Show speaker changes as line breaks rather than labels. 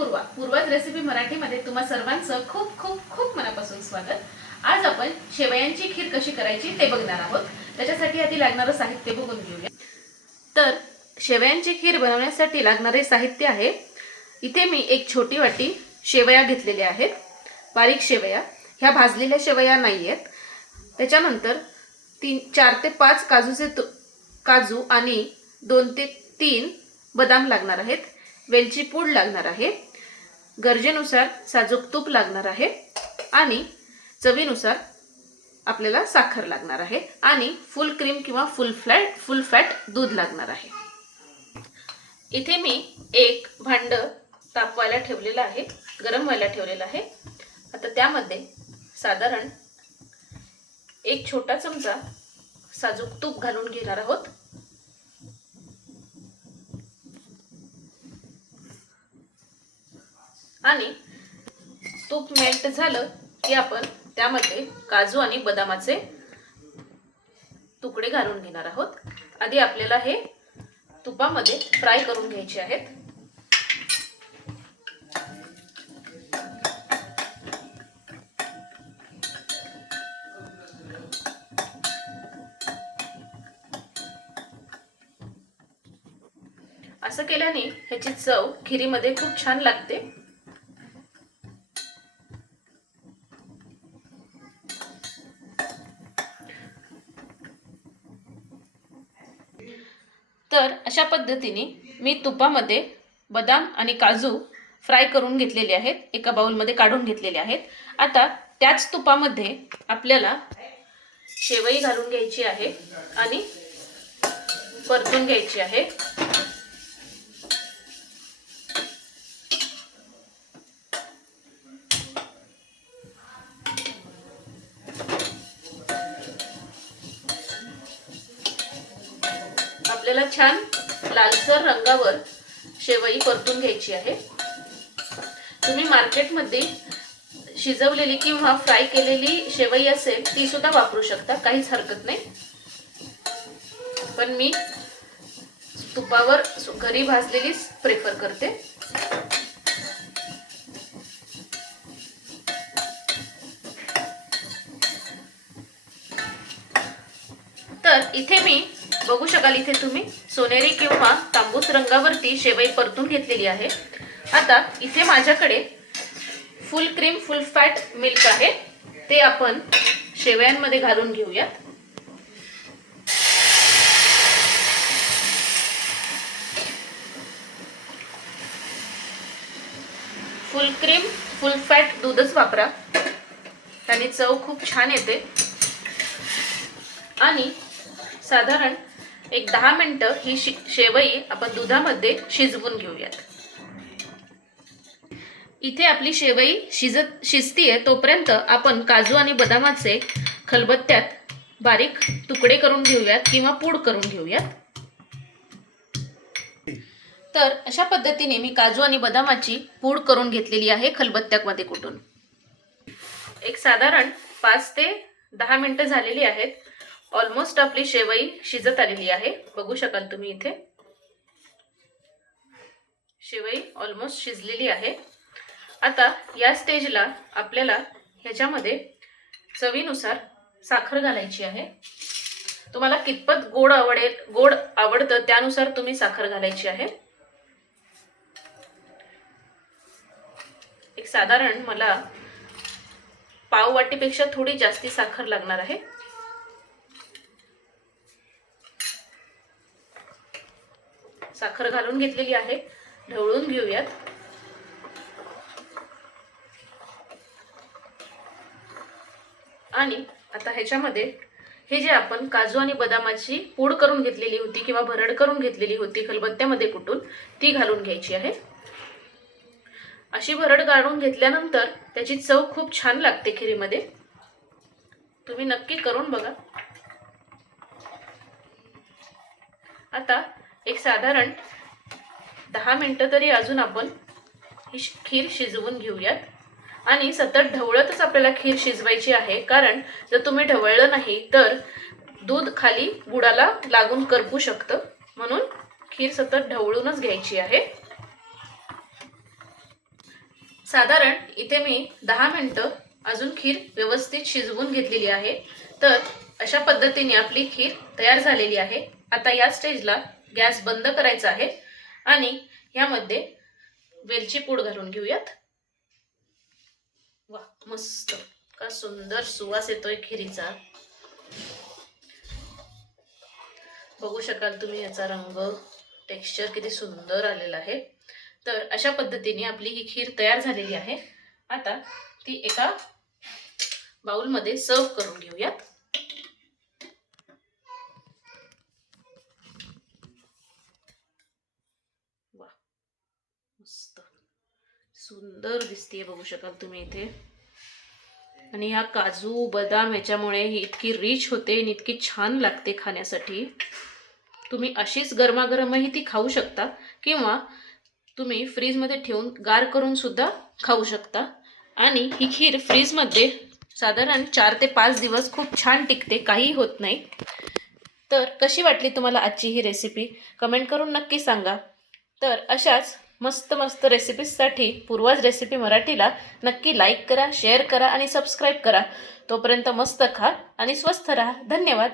पूर्वा पूर्वाज recipe मराठीमध्ये तुम्हा सर्वांचं खूप खूप खूप मनापासून स्वागत. आज आपण शेवयांची खीर कशी करायची ते बघणार आहोत. त्याच्यासाठी आधी लागणारं साहित्य बघून घेऊया. तर शेवयांची खीर बनवण्यासाठी लागणारे साहित्य आहे. इथे मी एक छोटी वाटी शेवया घेतलेल्या आहेत. बारीक शेवया. ह्या भाजलेल्या शेवया नाही आहेत त्याच्यानंतर तीन चार ते पाच काजूचे तु काजू आणि दोन ते तीन बदाम लागणार आहेत. वेलची पूड लागणार आहे. गरजेनुसार साजूक तूप लागणार आहे आणि चवीनुसार आपल्याला साखर लागणार आहे आणि फुल क्रीम किंवा फुल फ्लॅट फुल फॅट दूध लागणार आहे. इथे मी एक भांड तापवायला ठेवलेलं आहे गरम व्हायला ठेवलेलं आहे. आता त्यामध्ये साधारण एक छोटा चमचा साजूक तूप घालून घेणार आहोत. आणि तूप मेल्ट झालं की आपण त्यामध्ये काजू आणि बदामाचे तुकडे घालून घेणार आहोत. आधी आपल्याला हे तुपामध्ये फ्राय करून घ्यायचे आहेत. असं केल्याने ह्याची चव खिरीमध्ये खूप छान लागते. तर अशा पद्धतीने मी तुपामध्ये बदाम आणि काजू फ्राय करून घेतलेले आहेत. एका बाउलमध्ये काढून घेतलेले आहेत. आता त्याच तुपामध्ये आपल्याला शेवई घालून घ्यायची आहे आणि परतून घ्यायची आहे. आपल्याला छान लालसर रंगावर शेवई परतून घ्यायची आहे. तुम्ही मार्केटमध्ये शिजवलेली किंवा फ्राय केलेली शेवई असेल ती सुद्धा वापरू शकता काहीच हरकत नाही. पण मी तुपावर घरी भाजलेलीच प्रेफर करते. तर इथे मी बघू शकाल इथे तुम्ही. सोनेरी किंवा तांबूस रंगावरती शेवई परतून घेतलेली आहे. आता इथे माझ्याकडे full cream full fat milk आहे. ते आपण शेवयांमध्ये घालून घेऊयात. फुल क्रीम फुल फॅट दूधच वापरा. त्याने चव खूप छान येते. आणि साधारण एक दहा मिनटं ही शि शेवई आपण दुधामध्ये शिजवून घेऊयात. इथे आपली शेवई शिजत शिजतीये तोपर्यंत आपण काजू आणि बदामाचे खलबत्त्यात बारीक तुकडे करून घेऊयात किंवा पूड करून घेऊयात. तर अशा पद्धतीने मी काजू आणि बदामाची पूड करून घेतलेली आहे खलबत्त्यामध्ये कुठून. एक साधारण पाच ते दहा मिनटं झालेली आहेत. ऑलमोस्ट आपली शेवई शिजत आलेली आहे. बघू शकाल तुम्ही इथे. शेवई ऑलमोस्ट शिजलेली आहे. आता या स्टेजला आपल्याला ह्याच्यामध्ये चवीनुसार साखर घालायची आहे. तुम्हाला कितपत गोड आवडेल गोड आवडतं त्यानुसार तुम्ही साखर घालायची आहे. एक साधारण मला पाव वाटीपेक्षा थोडी जास्ती साखर लागणार आहे. साखर घालून घेतलेली आहे. ढवळून घेऊयात. आणि आता ह्याच्यामध्ये हे जे आपण काजू आणि बदामाची पूड करून घेतलेली होती किंवा भरड करून घेतलेली होती खलबत्त्यामध्ये कुटून ती घालून घ्यायची आहे. अशी भरड गाळून घेतल्यानंतर त्याची चव खूप छान लागते खिरीमध्ये. तुम्ही नक्की करून बघा. आता एक साधारण दहा मिनटं तरी अजून आपण ही खीर शिजवून घेऊयात. आणि सतत ढवळतच आपल्याला खीर शिजवायची आहे. कारण जर तुम्ही ढवळलं नाही तर दूध खाली गुडाला लागून करपू शकतं. म्हणून खीर सतत ढवळूनच घ्यायची आहे. साधारण इथे मी दहा मिनटं अजून खीर व्यवस्थित शिजवून घेतलेली आहे. तर अशा पद्धतीने आपली खीर तयार झालेली आहे. आता या स्टेजला गॅस बंद करायचा आहे. आणि ह्यामध्ये वेलची पूड घालून घेऊयात. वा मस्त. का सुंदर सुवास येतोय खिरीचा. बघू शकाल तुम्ही याचा रंग टेक्स्चर किती सुंदर आलेला आहे. तर अशा पद्धतीने आपली ही खीर तयार झालेली आहे. आता ती एका बाउलमध्ये सर्व करून घेऊयात वा मस्त. सुंदर दिसते बघू शकाल तुम्ही इथे. आणि ह्या काजू बदाम याच्यामुळे ही इतकी रिच होते आणि इतकी छान लागते खाण्यासाठी. तुम्ही अशीच गरमागरमही ती खाऊ शकता किंवा तुम्ही फ्रीजमध्ये ठेवून गार करून सुद्धा खाऊ शकता. आणि ही खीर फ्रीजमध्ये साधारण चार ते पाच दिवस खूप छान टिकते काही होत नाही. तर कशी वाटली तुम्हाला आजची ही रेसिपी कमेंट करून नक्की सांगा. तर अशाच मस्त मस्त रेसिपीजसाठी पूर्वाज रेसिपी मराठीला नक्की लाईक करा शेअर करा आणि सबस्क्राईब करा. तोपर्यंत मस्त खा आणि स्वस्थ राहा. धन्यवाद.